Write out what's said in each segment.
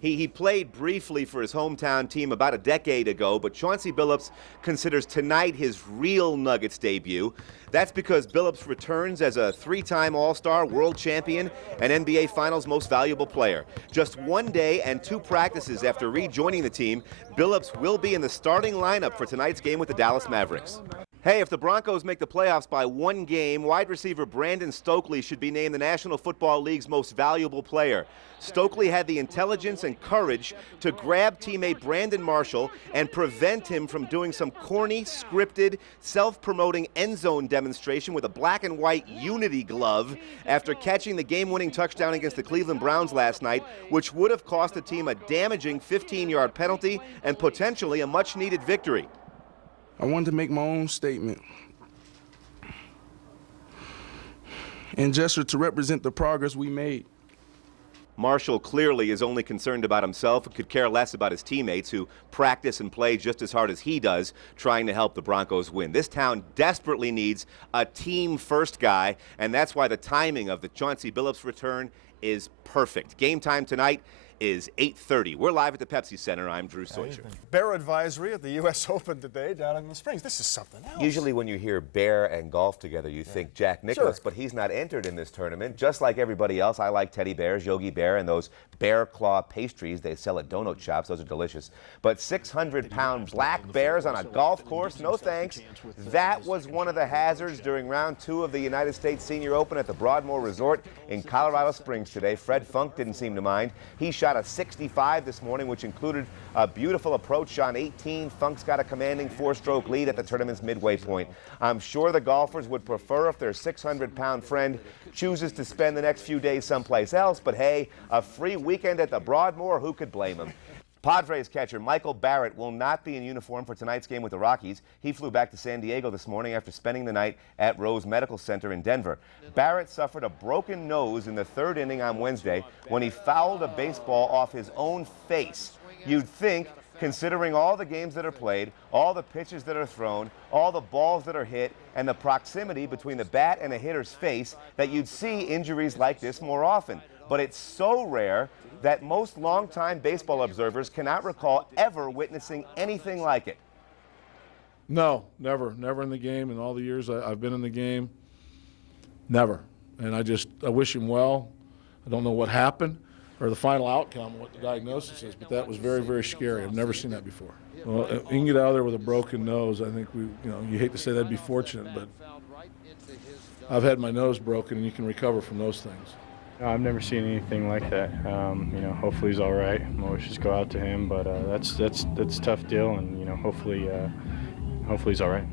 He played briefly for his hometown team about a decade ago, but Chauncey Billups considers tonight his real Nuggets debut. That's because Billups returns as a three-time All-Star, world champion, and NBA Finals most valuable player. Just 1 day and 2 practices after rejoining the team, Billups will be in the starting lineup for tonight's game with the Dallas Mavericks. Hey, if the Broncos make the playoffs by 1 game, wide receiver Brandon Stokely should be named the National Football League's most valuable player. Stokely had the intelligence and courage to grab teammate Brandon Marshall and prevent him from doing some corny, scripted, self-promoting end zone demonstration with a black and white Unity glove after catching the game-winning touchdown against the Cleveland Browns last night, which would have cost the team a damaging 15-yard penalty and potentially a much-needed victory. I wanted to make my own statement and gesture to represent the progress we made. Marshall clearly is only concerned about himself and could care less about his teammates who practice and play just as hard as he does trying to help the Broncos win. This town desperately needs a team-first guy, and that's why the timing of the Chauncey Billups return is perfect. Game time tonight is 8:30. We're live at the Pepsi Center. I'm Drew Soicher. Bear advisory at the U.S. Open today down in the Springs. This is something else. Usually when you hear bear and golf together, you think Jack Nicklaus, but he's not entered in this tournament. Just like everybody else, I like teddy bears, Yogi Bear, and those bear claw pastries they sell at donut shops. Those are delicious. But 600-pound black bears on a golf course, no thanks. That was one of the hazards during round 2 of the United States Senior Open at the Broadmoor Resort in Colorado Springs today. Fred Funk didn't seem to mind. He shot a 65 this morning, which included a beautiful approach on 18. Funk's got a commanding 4-stroke lead at the tournament's midway point. I'm sure the golfers would prefer if their 600-pound friend chooses to spend the next few days someplace else, but hey, a free weekend at the Broadmoor, who could blame him? Padres catcher Michael Barrett will not be in uniform for tonight's game with the Rockies. He flew back to San Diego this morning after spending the night at Rose Medical Center in Denver. Barrett suffered a broken nose in the 3rd inning on Wednesday when he fouled a baseball off his own face. You'd think, considering all the games that are played, all the pitches that are thrown, all the balls that are hit, and the proximity between the bat and a hitter's face, that you'd see injuries like this more often. But it's so rare that most longtime baseball observers cannot recall ever witnessing anything like it. No, never in the game. In all the years I've been in the game, never. And I wish him well. I don't know what happened or the final outcome, what the diagnosis is, but that was very, very scary. I've never seen that before. Well, you can get out of there with a broken nose. I think you hate to say that'd be fortunate, but I've had my nose broken, and you can recover from those things. No, I've never seen anything like that. Hopefully he's all right. My wishes go out to him, but that's a tough deal, and hopefully he's all right.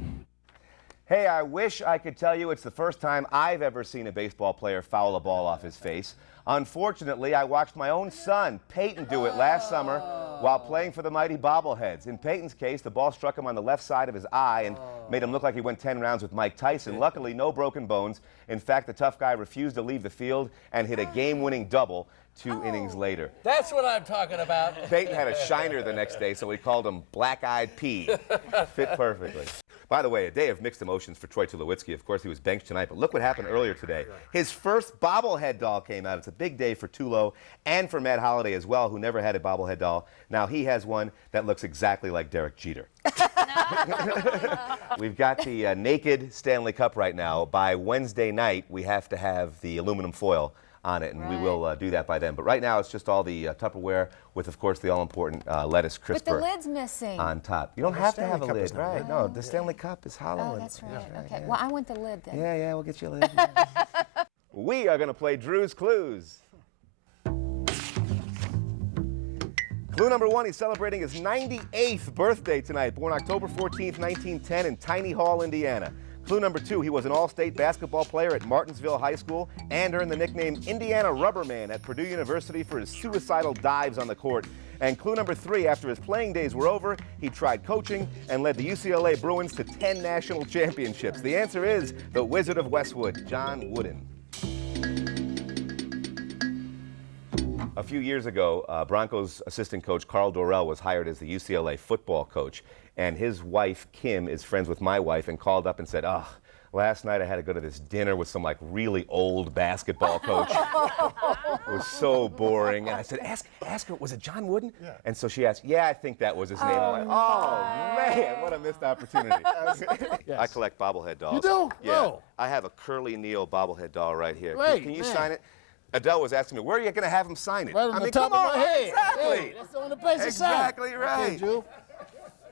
Hey, I wish I could tell you it's the first time I've ever seen a baseball player foul a ball off his face. Unfortunately, I watched my own son, Peyton, do it last summer while playing for the mighty Bobbleheads. In Peyton's case, the ball struck him on the left side of his eye and made him look like he went 10 rounds with Mike Tyson. Luckily, no broken bones. In fact, the tough guy refused to leave the field and hit a game-winning double 2 innings later. That's what I'm talking about. Peyton had a shiner the next day, so we called him Black-Eyed Pea. Fit perfectly. By the way, a day of mixed emotions for Troy Tulowitzki. Of course, he was benched tonight, but look what happened earlier today. His first bobblehead doll came out. It's a big day for Tulo and for Matt Holliday as well, who never had a bobblehead doll. Now he has one that looks exactly like Derek Jeter. We've got the naked Stanley Cup right now. By Wednesday night, we have to have the aluminum foil on it, and we will do that by then. But right now, it's just all the Tupperware with, of course, the all-important lettuce crisper. But the lid's missing. On top. You don't have to have a lid, right? No, the Stanley Cup is hollow. Oh, that's right. Okay. Well, I want the lid then. Yeah, we'll get you a lid. We are going to play Drew's Clues. Clue number 1, he's celebrating his 98th birthday tonight, born October 14th, 1910 in Tiny Hall, Indiana. Clue number 2, he was an all-state basketball player at Martinsville High School and earned the nickname Indiana Rubberman at Purdue University for his suicidal dives on the court. And clue number 3, after his playing days were over, he tried coaching and led the UCLA Bruins to 10 national championships. The answer is the Wizard of Westwood, John Wooden. A few years ago, Broncos assistant coach Carl Dorrell was hired as the UCLA football coach, and his wife, Kim, is friends with my wife and called up and said, Last night I had to go to this dinner with some like really old basketball coach. It was so boring. And I said, ask her, was it John Wooden? Yeah. And so she asked, yeah, I think that was his name. I'm like, oh man, what a missed opportunity. Yes. I collect bobblehead dolls. You do? Yeah. Oh. I have a Curly Neal bobblehead doll right here. Great, Can you man. sign it? Adele was asking me, where are you going to have him sign it? Right on I the mean, top come of on, my head. exactly. Hey, that's on the basic side. Exactly right. Okay, Drew.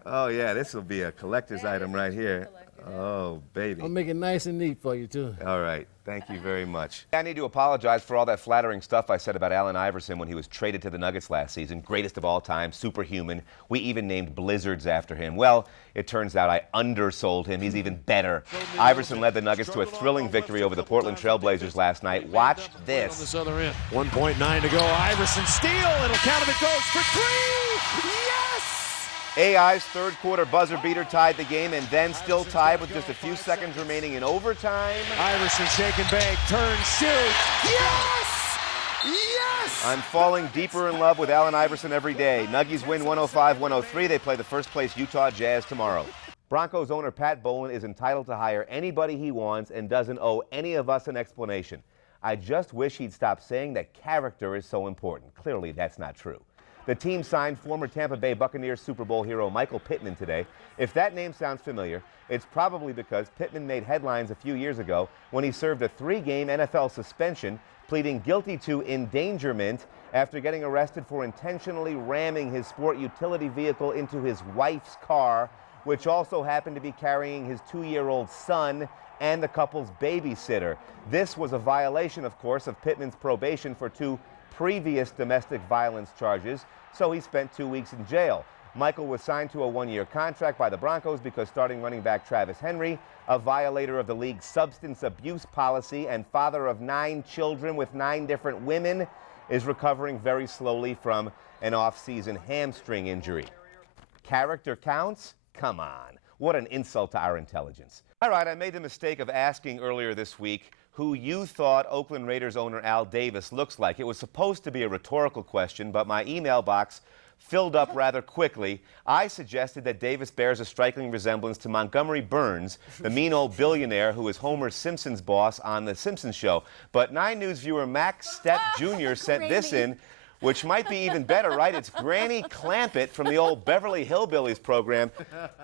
Oh yeah, this will be a collector's item right here. Oh baby. I'll make it nice and neat for you, too. All right, thank you very much. I need to apologize for all that flattering stuff I said about Allen Iverson when he was traded to the Nuggets last season. Greatest of all time, superhuman. We even named blizzards after him. Well, it turns out I undersold him. He's even better. Iverson led the Nuggets to a thrilling victory over the Portland Trail Blazers last night. Watch this. 1.9 to go. Iverson steal. It'll count if it goes for three. Yes! AI's third quarter buzzer beater tied the game and then still tied with just a few seconds remaining in overtime. Iverson shake and bake, turn, shoot. Yes! Yes! I'm falling deeper in love with Allen Iverson every day. Nuggies win 105-103. They play the first place Utah Jazz tomorrow. Broncos owner Pat Bowlen is entitled to hire anybody he wants and doesn't owe any of us an explanation. I just wish he'd stop saying that character is so important. Clearly, that's not true. The team signed former Tampa Bay Buccaneers Super Bowl hero Michael Pittman today. If that name sounds familiar, it's probably because Pittman made headlines a few years ago when he served a 3-game NFL suspension, pleading guilty to endangerment after getting arrested for intentionally ramming his sport utility vehicle into his wife's car, which also happened to be carrying his 2-year-old son and the couple's babysitter. This was a violation, of course, of Pittman's probation for 2 previous domestic violence charges, so he spent 2 weeks in jail. Michael was signed to a 1-year contract by the Broncos because starting running back Travis Henry, a violator of the league's substance abuse policy and father of 9 children with 9 different women, is recovering very slowly from an off-season hamstring injury. Character counts? Come on. What an insult to our intelligence. All right, I made the mistake of asking earlier this week who you thought Oakland Raiders owner Al Davis looks like. It was supposed to be a rhetorical question, but my email box filled up rather quickly. I suggested that Davis bears a striking resemblance to Montgomery Burns, the mean old billionaire who is Homer Simpson's boss on The Simpsons Show. But 9 News viewer Max Stepp Jr. sent this in, which might be even better, right? It's Granny Clampett from the old Beverly Hillbillies program.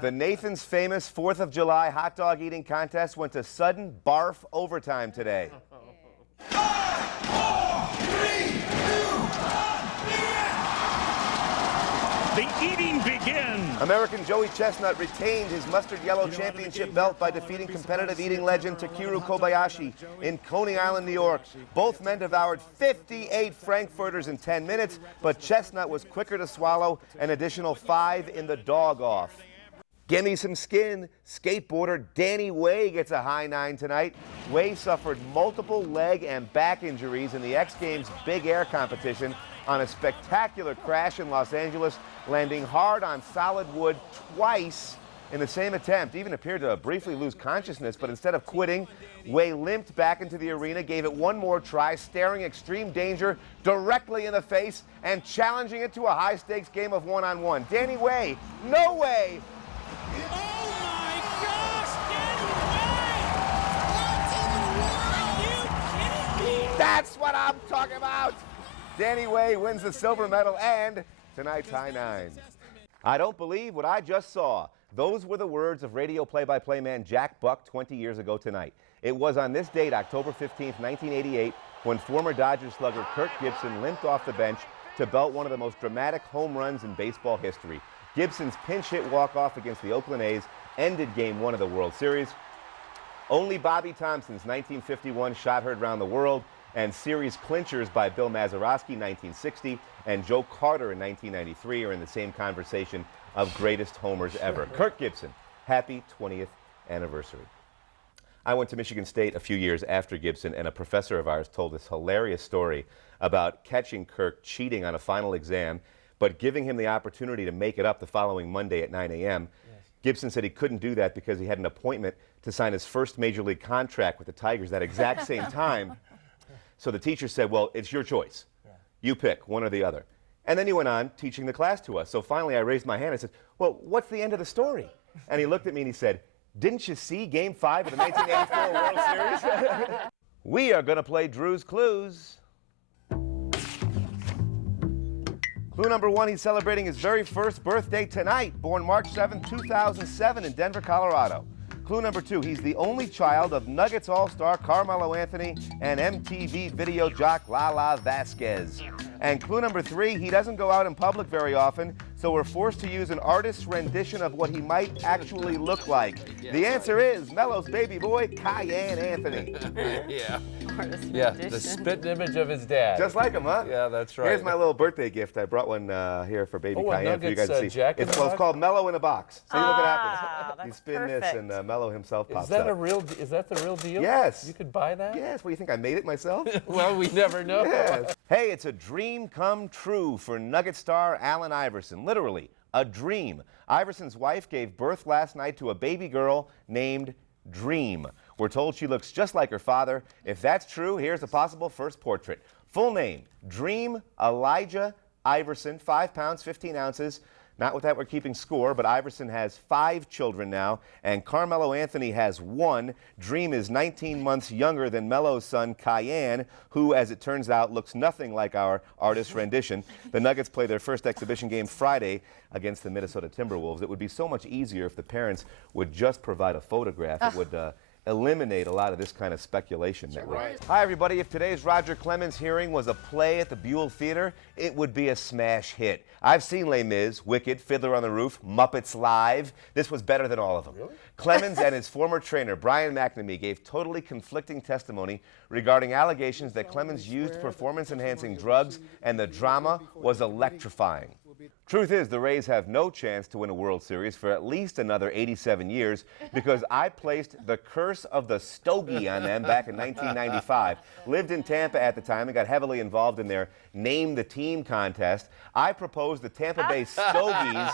The Nathan's famous 4th of July hot dog eating contest went to sudden barf overtime today. 5, 4, 3, 2, 1, the eating begins. American Joey Chestnut retained his mustard yellow championship belt by defeating competitive eating legend Takeru Kobayashi in Coney Island, New York. Both men devoured 58 Frankfurters in 10 minutes, but Chestnut was quicker to swallow an additional 5 in the dog-off. Gimme some skin. Skateboarder Danny Way gets a high 9 tonight. Way suffered multiple leg and back injuries in the X Games Big Air competition on a spectacular crash in Los Angeles, landing hard on solid wood twice in the same attempt. Even appeared to briefly lose consciousness, but instead of quitting, Way limped back into the arena, gave it one more try, staring extreme danger directly in the face and challenging it to a high-stakes game of one-on-one. Danny Way, no way! Oh my gosh, Danny Way! What in the world? Are you kidding me? That's what I'm talking about! Danny Way wins the silver medal and tonight's high 9. I don't believe what I just saw. Those were the words of radio play-by-play man Jack Buck 20 years ago tonight. It was on this date, October 15th, 1988, when former Dodgers slugger Kirk Gibson limped off the bench to belt one of the most dramatic home runs in baseball history. Gibson's pinch-hit walk-off against the Oakland A's ended Game 1 of the World Series. Only Bobby Thompson's 1951 shot heard round the world and series clinchers by Bill Mazeroski 1960 and Joe Carter in 1993 are in the same conversation of greatest homers ever. Kirk Gibson, happy 20th anniversary. I went to Michigan State a few years after Gibson, and a professor of ours told this hilarious story about catching Kirk cheating on a final exam, but giving him the opportunity to make it up the following Monday at 9 a.m. Yes. Gibson said he couldn't do that because he had an appointment to sign his first major league contract with the Tigers that exact same time. So the teacher said, well, it's your choice. Yeah. You pick one or the other. And then he went on teaching the class to us. So finally I raised my hand and said, well, what's the end of the story? And he looked at me and he said, Didn't you see Game 5 of the 1984 World Series? We are going to play Drew's Clues. Clue number 1, he's celebrating his very first birthday tonight, born March 7, 2007 in Denver, Colorado. Clue number 2, he's the only child of Nuggets All-Star Carmelo Anthony and MTV video jock Lala Vasquez. And clue number 3, he doesn't go out in public very often, so we're forced to use an artist's rendition of what he might actually look like. The answer is Melo's baby boy, Cayenne Anthony. Yeah, the spit image of his dad. Just like him, huh? Yeah, that's right. Here's my little birthday gift. I brought one here for baby Cayenne for you guys to see. It's called Mello in a Box. See, look what happens. You spin this and Mello himself pops up. Is that the real deal? Yes. You could buy that? Yes. What, do you think I made it myself? Well, we never know. Yes. Hey, it's a dream come true for Nugget star Allen Iverson. Literally, a dream. Iverson's wife gave birth last night to a baby girl named Dream. We're told she looks just like her father. If that's true, here's a possible first portrait. Full name, Dream Elijah Iverson, 5 pounds, 15 ounces. Not with that we're keeping score, but Iverson has 5 children now, and Carmelo Anthony has 1. Dream is 19 months younger than Melo's son, Cayenne, who, as it turns out, looks nothing like our artist rendition. The Nuggets play their first exhibition game Friday against the Minnesota Timberwolves. It would be so much easier if the parents would just provide a photograph. It would eliminate a lot of this kind of speculation. Hi, everybody. If today's Roger Clemens hearing was a play at the Buell Theater, it would be a smash hit. I've seen Les Mis, Wicked, Fiddler on the Roof, Muppets Live. This was better than all of them. Really? Clemens and his former trainer, Brian McNamee, gave totally conflicting testimony regarding allegations that Clemens used performance-enhancing drugs, and the drama was electrifying. Truth is, the Rays have no chance to win a World Series for at least another 87 years because I placed the curse of the stogie on them back in 1995. Lived in Tampa at the time and got heavily involved in their Name the Team contest. I proposed the Tampa Bay Stogies,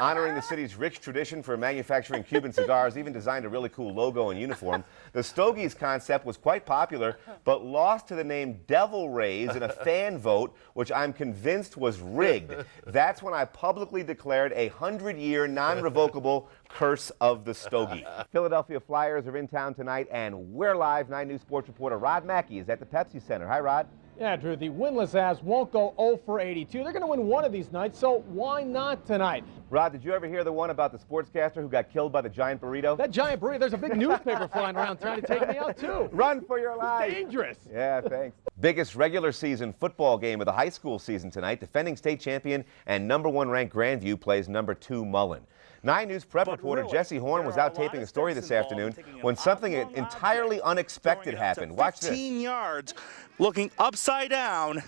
honoring the city's rich tradition for manufacturing Cuban cigars, even designed a really cool logo and uniform. The Stogies concept was quite popular, but lost to the name Devil Rays in a fan vote, which I'm convinced was rigged. That's when I publicly declared a 100-year non-revocable curse of the stogie. Philadelphia Flyers are in town tonight, and we're live. 9 News sports reporter Rod Mackey is at the Pepsi Center. Hi, Rod. Yeah, Drew, the winless Avs won't go 0 for 82. They're going to win one of these nights, so why not tonight? Rod, did you ever hear the one about the sportscaster who got killed by the giant burrito? That giant burrito, there's a big newspaper flying around trying to take me out, too. Run for your life. It's dangerous. Yeah, thanks. Biggest regular season football game of the high school season tonight. Defending state champion and #1 ranked Grandview plays #2 Mullen. 9 News prep reporter Jesse Horn was out taping a story this afternoon when something entirely unexpected happened. Watch this. 15 yards, looking upside down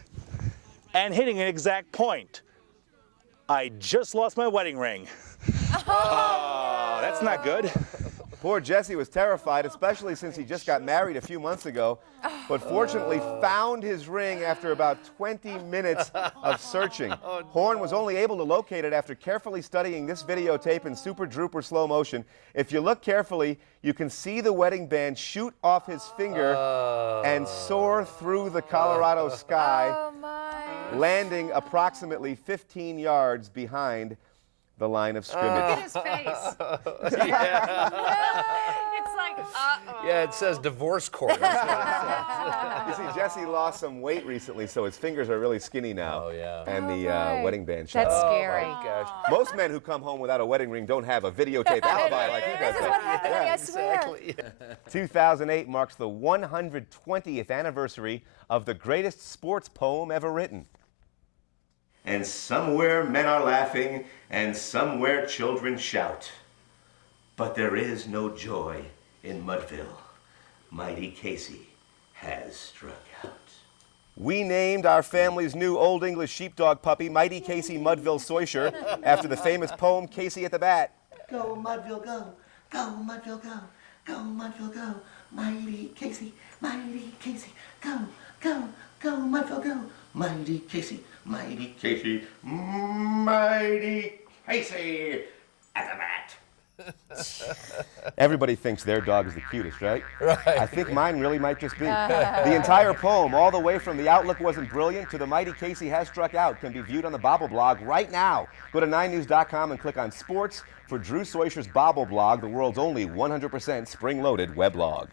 and hitting an exact point. I just lost my wedding ring. Oh, that's not good. Poor Jesse was terrified, especially since he just got married a few months ago, but fortunately found his ring after about 20 minutes of searching. Horn was only able to locate it after carefully studying this videotape in Super Drooper slow motion. If you look carefully, you can see the wedding band shoot off his finger and soar through the Colorado sky, landing approximately 15 yards behind the line of scrimmage. Look at his face. Yeah. It's like, uh-oh. Yeah, it says divorce court. You see, Jesse lost some weight recently, so his fingers are really skinny now. Oh, yeah. And the wedding band shot. That's scary. Oh, my gosh. Most men who come home without a wedding ring don't have a videotape alibi like he does. This is what happened to me, I swear. Exactly. 2008 marks the 120th anniversary of the greatest sports poem ever written. And somewhere men are laughing, and somewhere children shout. But there is no joy in Mudville. Mighty Casey has struck out. We named our family's new Old English sheepdog puppy Mighty Casey Mudville Soicher after the famous poem Casey at the Bat. Go Mudville, go. Go Mudville, go. Go Mudville, go. Mighty Casey, go. Go, go Mudville, go. Mighty Casey, mighty Casey, mighty Casey at the bat. Everybody thinks their dog is the cutest, right? Right. I think mine really might just be. The entire poem, all the way from The Outlook Wasn't Brilliant to The Mighty Casey Has Struck Out, can be viewed on the Bobble blog right now. Go to 9news.com and click on Sports for Drew Soicher's Bobble Blog, the world's only 100% spring-loaded weblog.